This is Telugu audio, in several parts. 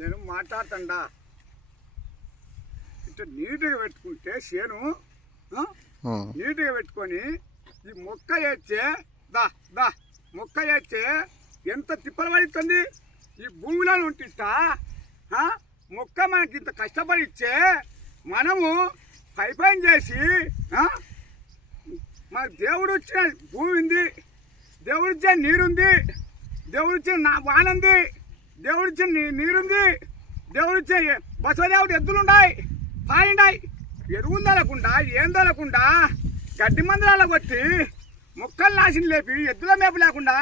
నేను మాట్లాడుతుండా ఇట్లా నీట్గా పెట్టుకుంటే చేను నీట్గా పెట్టుకొని ఈ మొక్క వేస్తే మొక్క వేస్తే ఎంత తిప్పలు పడుతుంది. ఈ భూమిలో ఉంటిస్తా మొక్క మనకి ఇంత కష్టపడి ఇచ్చే మనము పైపైన చేసి మన దేవుడు ఇచ్చిన భూమి ఉంది, దేవుడు ఇచ్చిన నీరుంది, దేవుడు ఇచ్చిన వాన ఉంది, దేవుడు ఇచ్చిన నీరుంది, దేవుడు ఇచ్చిన బసవదేవుడు ఎద్దులున్నాయి, పాయిండాయి. ఎరువులు తలకుండా ఏం తలకుండా గడ్డి మందులాల కొట్టి మొక్కలు నాశనం లేపి ఎద్దుల మేపు లేకుండా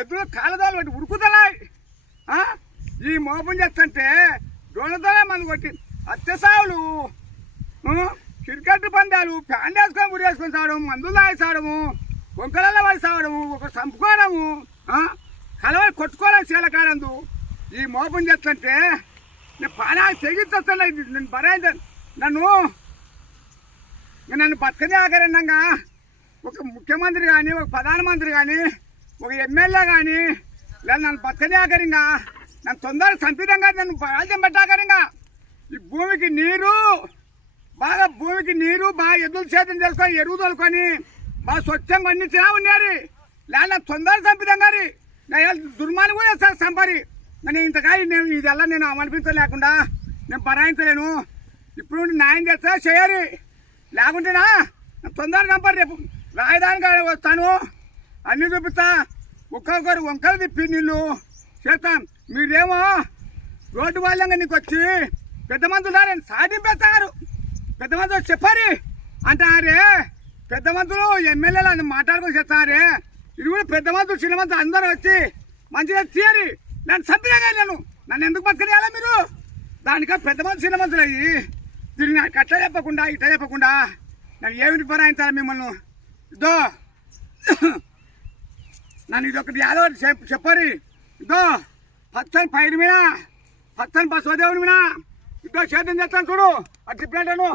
ఎద్దుల కాళ్ళదాలు కొట్టి ఉరుకుతున్నాయి. ఈ మోపం చేస్తుంటే డోళ్ళతోనే మందు కొట్టి అత్యసావులు, క్రికెట్ పందాలు, ఫ్యాన్ వేసుకొని ఉరేసుకొని సాగడము, మందులు తాగి సాగడము, వంకలలో పడి సాగడము, ఒక చంపుకోవడము, కలవని కొట్టుకోవడం చీలకాడందు. ఈ మోపం చేస్తుంటే నేను పానాలు తెగిస్తాను. నేను భరాయించ నన్ను బతకనే ఆకరణంగా ఒక ముఖ్యమంత్రి కానీ, ఒక ప్రధానమంత్రి కానీ, ఒక ఎమ్మెల్యే కానీ లేదా నన్ను బతకనే ఆకరంగా నన్ను తొందరగా చంపిదంగా నన్ను ఆలస్యం పెట్టాకరంగా. ఈ భూమికి నీరు బాగా ఎద్దుల చేతులు చేసుకొని ఎరువు తోలుకొని బాగా స్వచ్ఛంగా అన్ని తినా ఉన్నారు. లేదా తొందరగా చంపిదంగారి నా దుర్మాని కూడా చంపారి. నేను ఇంతకాయ ఇదల్లా నేను అనిపించలేకుండా నేను భరాయించలేను. ఇప్పుడు న్యాయం చేస్తా చేయాలి, లేకుంటేనా తొందరగా చంపారు. రేపు రాజధానికి వస్తాను, అన్నీ చూపిస్తా. ఒక్కొక్కరు వంకలు తిప్పి నీళ్ళు చేస్తాం. మీరేమో రోడ్డు వాళ్ళంగా నీకు వచ్చి పెద్ద మందులు సాధింపేస్తారు. పెద్ద మందులు చెప్పారు అంటారే, పెద్ద మందులు ఎమ్మెల్యేలు మాట్లాడుకొని చేస్తారే. ఇది కూడా పెద్ద మందులు చిన్న మందులు అందరూ వచ్చి మంచిగా తీయరి నన్ను చంపినాగా నన్ను ఎందుకు బతకనియాలా మీరు? దానికా పెద్ద మంది చిన్న మందులు అయ్యి దీన్ని నాకు అట్లా చెప్పకుండా ఇట్లా చెప్పకుండా నన్ను ఏమిటి పరాయించాలి మిమ్మల్ని? ఇదో నన్ను ఇదొకటి యాదవ చెప్పారు. ఇదో పచ్చని పైరు మీద పచ్చని బసవదేవుని మీద ఇదో సేద్యం చేస్తాను చూడు. అది చెప్పినట్టాను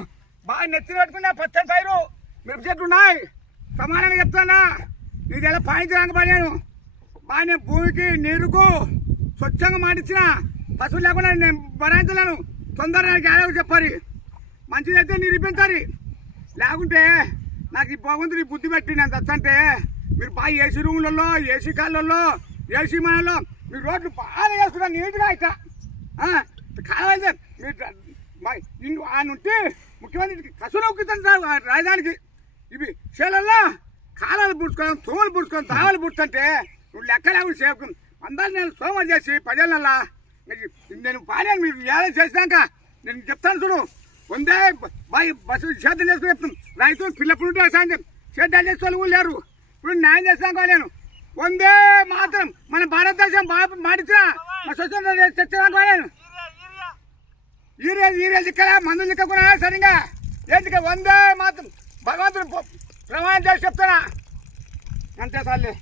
బాగా నెత్తి పెట్టుకున్నా పచ్చని పైరు మిరప చెట్లు ఉన్నాయి. సమానంగా చెప్తానా ఇది ఎలా పాయించడానికి పడాను. బాగా నేను భూమికి నీరుకు స్వచ్ఛంగా మాటిచ్చిన పశువులు లేకుండా నేను భరాయించలేను. తొందరగా నాకు యాదవ చెప్పారు. మంచిదైతే నిరూపించారు, లేకుంటే నాకు ఈ భగవంతుడి బుద్ధి పెట్టి నేను చచ్చంటే మీరు బాగా ఏసీ రూములలో, ఏసీ కాళ్ళల్లో, ఏసీ మనలో మీరు రోడ్లు బాగా వేసుకున్నా నీట్గా ఇట్లా కావాలి. మీరు ఆయన ఉంటే ముఖ్యమంత్రికి కసులు ఒక్కుతాను సార్ రాజధానికి. ఇవి చేలల్లో కాలాలు పుడుచుకోవడం, తోమలు పుడుచుకోవడం, తావలు పుడుతుంటే నువ్వు లెక్క లేకుండా సేపు అందరూ నేను సోమలు చేసి ప్రజలల్లా నేను పాడాను. మీరు ఏదో చేసినాక నేను చెప్తాను చూడు. వందే బాయ్ బస్సు సేద్యం చేసుకుని చెప్తాను. రైతు పిల్లప్పుడు ఉంటే సాయంత్రం సేద్యాలు చేసే వాళ్ళు లేరు. ఇప్పుడు న్యాయం చేస్తాను నేను. వందే మాత్రం మన భారతదేశం బాగా మాటిచ్చిన మా స్వచ్ఛంద తెచ్చడానికి పోయాను. ఈరియా దిక్కల మందులు దిక్కకున్నా సరిగా ఏంటిక వందే మాత్రం భగవంతుడు ప్రమాణం చేసి చెప్తానా అంతే సార్లే.